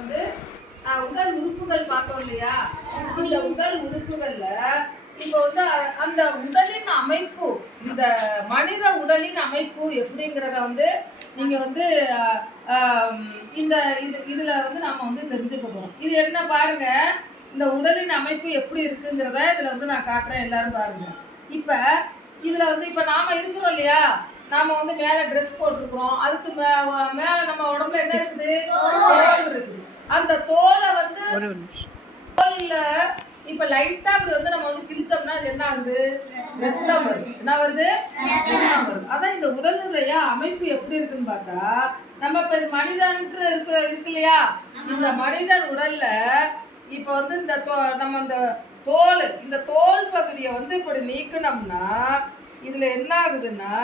வந்து உடல் உறுப்புகள் பார்த்தோம் இல்லையா? இந்த உடல் உறுப்புகள்ல இப்போ வந்து அந்த உடலின் அமைப்பு, இந்த மனித உடலின் அமைப்பு எப்படிங்கிறத வந்து நீங்க வந்து இந்த இதுல வந்து நாம வந்து தெரிஞ்சுக்க போறோம். இது என்ன பாருங்க, இந்த உடலின் அமைப்பு எப்படி இருக்குங்கிறத இதுல வந்து நான் காட்டுறேன், எல்லாரும் பாருங்க. இப்ப இதுல வந்து இப்ப நாம இருக்கிறோம் இல்லையா, நாம வந்து மேல ட்ரெஸ் போட்டிருக்கிறோம், அதுக்கு மேல நம்ம உடம்புல என்ன இருக்குது, தோல் இருக்குது. அந்த தோலை வந்து தோல்ல இப்ப லைட்டா அப்படி வந்து நம்ம வந்து கிழிச்சோம்னா அது என்ன ஆகுது, ரத்தம் வருது. என்ன வருது, ரத்தம் வருது. அதான் இந்த உடலுடைய அமைப்பு எப்படி இருக்குன்னு பார்த்தா, நம்ம இப்ப இது மனிதன் இருக்கு இல்லையா, இந்த மனிதன் உடல்ல இப்ப வந்து இந்த நம்ம இந்த தோல் பகுதியை வந்து இப்படி நீக்கணும்னா இதுல என்ன ஆகுதுன்னா,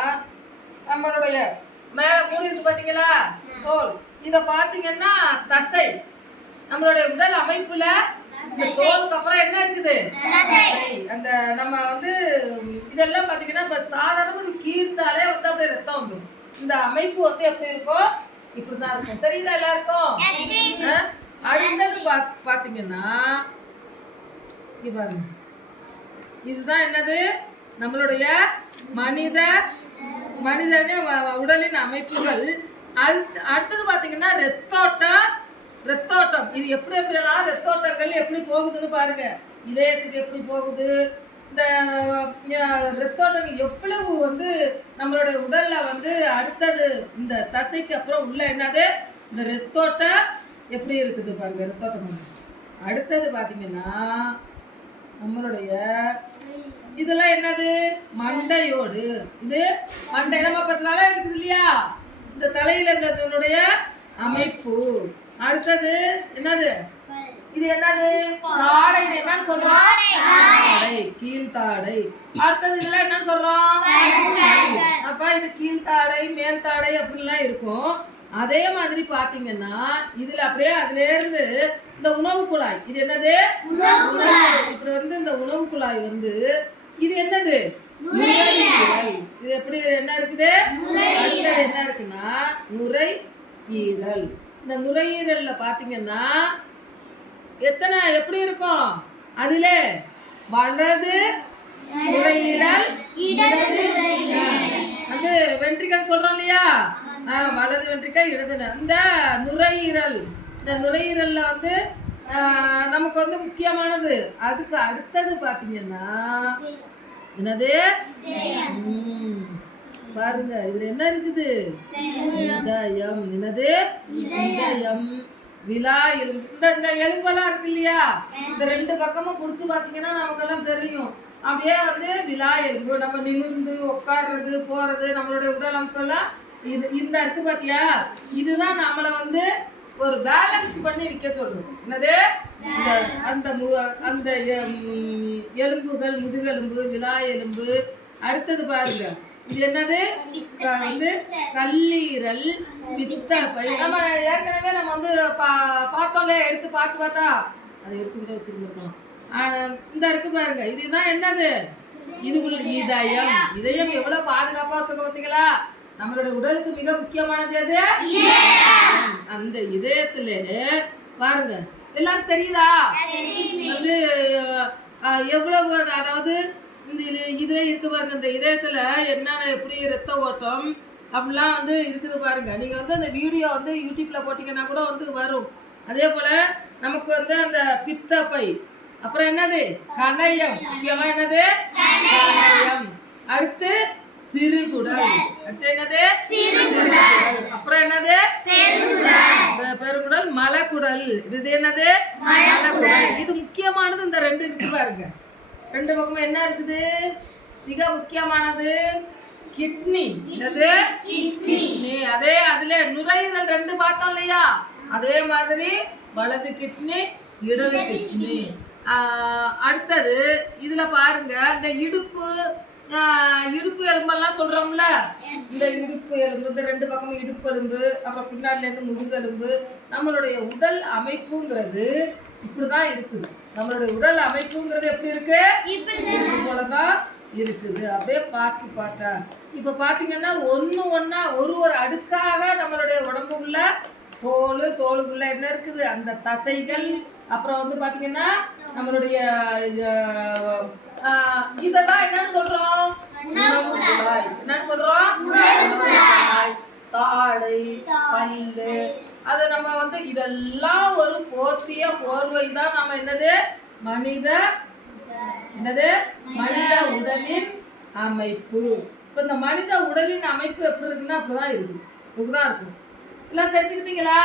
நம்மளுடைய மேல மூடி இருக்கு பாத்தீங்களா தோல், இத பாத்தீங்கன்னா தசை. நம்மளுடைய உடல் அமைப்புல இந்த தோலுக்கு அப்புறம் என்ன இருக்குது, அந்த நம்ம வந்து இதெல்லாம் பாத்தீங்கன்னா இப்ப சாதாரண கீர்த்தாலே வந்து அப்படியே ரத்தம் வந்துடும். இந்த அமைப்பு வந்து எப்படி இருக்கும், இப்படிதான் இருக்கும். தெரியுதா எல்லாருக்கும்? அடுத்தது பாத்தீங்கன்னா இங்க பாருங்க, இதுதான் என்னது, நம்மளுடைய மனிதனே உடலின் அமைப்புகள். அடுத்தது பாத்தீங்கன்னா ரத்தோட்டம். இது எப்படியெல்லாம் ரத்தோட்டங்கள் எப்படி போகுதுன்னு பாருங்க. இதயத்துக்கு எப்படி போகுது, இந்த ரத்தோட்டங்கள் எவ்வளவு வந்து நம்மளுடைய உடல்ல வந்து. அடுத்தது இந்த தசைக்கு அப்புறம் உள்ள என்னது, இந்த ரத்தோட்டம் எப்படி இருக்குது பாருங்க, ரத்தோட்டம். அடுத்தது பாத்தீங்கன்னா நம்மளுடைய இதெல்லாம் என்னது, மண்டையோடு. இது மண்டை நம்ம பத்தினால இருக்குது இல்லையா, இந்த தலையில இதனுடைய அமைப்பு. அடுத்தது என்னது, இது என்னது, தாடை. என்னன்னு சொல்றோம், தாடை, கீழ்த்தாடை. அடுத்தது இதெல்லாம் என்ன சொல்றோம், அப்ப இது கீழ்த்தாடை மேல் தாடை அப்படின்லாம் இருக்கும். அதே மாதிரி பாத்தீங்கன்னா இதுல அப்படியே அதுல இருந்து இந்த உணவு குழாய், இது என்னது, இப்படி வந்து இந்த உணவு குழாய் வந்து இது என்னது, நுரையீரல். இது எப்படி என்ன இருக்குது, அடுத்தது என்ன இருக்குன்னா நுரையீரல். இந்த நுரையீரல்ல பாத்தீங்கன்னா எத்தனை எப்படி இருக்கும், அதுல வலது நுரையீரல், வந்து வென்ட்ரிகல் சொல்றோம் இல்லையா, வலது வென்ட்ரிகல் இடது. இந்த நுரையீரல்ல வந்து நமக்கு வந்து முக்கியமானது. அதுக்கு அடுத்தது பாத்தீங்கன்னா என்னது, பாருங்க இதுல என்ன இருக்குது, இதயம். என்னது, இதயம், விலா எலும்பு. இந்த எலும்பெல்லாம் இருக்கு இல்லையா, இந்த ரெண்டு பக்கமும் புடிச்சு பாத்தீங்கன்னா நமக்கெல்லாம் தெரியும். அப்படியே வந்து விலா எலும்பு, நம்ம நிமிர்ந்து உட்கார்றது போறது நம்மளுடைய உடல் அமைப்பெல்லாம் இந்த இருக்கு பாத்தியா, இதுதான் நம்மளை வந்து ஒரு பேலன்ஸ் பண்ணி நிக்க சொல்றது. என்னது, அந்த எலும்புகள், முதுகெலும்பு, விலா எலும்பு. அடுத்தது பாருங்க, இது என்னது, வந்து கல்லீரல், பித்தப்பை. நம்ம ஏற்கனவே நம்ம வந்து பார்த்தோம்ல, எடுத்து பார்த்தா அதை எடுத்துக்கிட்டே வச்சிருக்கோம். இந்த இருக்கு பாருங்க, இதுதான் என்னது, இது இதயம் எவ்வளவு பாதுகாப்பா வச்சுக்க பார்த்தீங்களா. நம்மளுடைய உடலுக்கு மிக முக்கியமானது எது, அந்த இதயத்துல பாருங்க. எல்லாரும் தெரியுதா, வந்து எவ்வளவு, அதாவது இந்த இதுல இருக்கு பாருங்க, இந்த இதயத்துல என்னென்ன எப்படி ரத்த ஓட்டம் அப்படிலாம் வந்து இருக்குது பாருங்க. நீங்க வந்து அந்த வீடியோ வந்து யூடியூப்ல போட்டீங்கன்னா கூட வந்து வரும். அதே போல நமக்கு வந்து அந்த பித்தப்பை, அப்புறம் என்னது கணையம், முக்கியமா என்னது கணையம். அடுத்து சிறுகுடல், அடுத்து என்னது சிறுகுடல். அப்புறம் என்னது பெருங்குடல், மலக்குடல். இது என்னது மலக்குடல். இது முக்கியமானது. இந்த ரெண்டு இருக்கு பாருங்க, ரெண்டு பக்கமும் என்ன இருக்குது, மிக முக்கியமானது கிட்னி. என்னது கிட்னி. அதே அதுல நுரையீரல் ரெண்டு பார்த்தோம் இல்லையா, அதே மாதிரி வலது கிட்னி, இடது கிட்னி. அடுத்தது இதுல பாருங்க, இந்த இடுப்பு எலும்பெல்லாம் சொல்றோம்ல, இந்த இடுப்பு எலும்பு, இந்த ரெண்டு பக்கமும் இடுப்பு எலும்பு, அப்புறம் பின்னாடில இருந்து முதுகெலும்பு. நம்மளுடைய உடல் அமைப்புங்கிறது இப்படிதான் இருக்குது. நம்மளுடைய உடல் அமைப்புங்கிறது எப்படி இருக்கு, இது போலதான் இருக்குது. அப்படியே பார்த்தா இப்ப பாத்தீங்கன்னா ஒண்ணா ஒரு அடுக்காக நம்மளுடைய உடம்புக்குள்ள தோலுக்குள்ள என்ன இருக்குது, அந்த தசைகள். அப்புறம் வந்து பாத்தீங்கன்னா நம்மளுடைய இதெல்லாம் என்னன்னு சொல்றோம், உணவு குழாய். என்னன்னு சொல்றோம், உணவு குழாய், தாடை, பல்லு. அதை நம்ம வந்து இதெல்லாம் ஒரு போர்த்திய போர்வை தான் நம்ம என்னது மனித உடலின் அமைப்பு. இப்ப இந்த மனித உடலின் அமைப்பு எப்படி இருக்குன்னா அப்படிதான் இருக்கு, இப்படிதான் இருக்கும். எல்லாம் தெரிஞ்சுக்கிட்டீங்களா?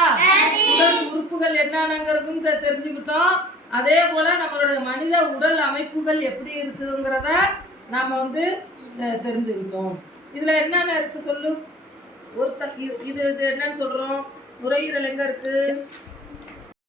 உடல் உறுப்புகள் என்னங்கிறதும் தெரிஞ்சுக்கிட்டோம். அதே போல நம்மளுடைய மனித உடல் அமைப்புகள் எப்படி இருக்குங்கிறத நாம வந்து தெரிஞ்சுக்கிட்டோம். இதுல என்னென்ன இருக்கு சொல்லு. இது என்னன்னு சொல்றோம், நுரையீரல் எங்க இருக்கு,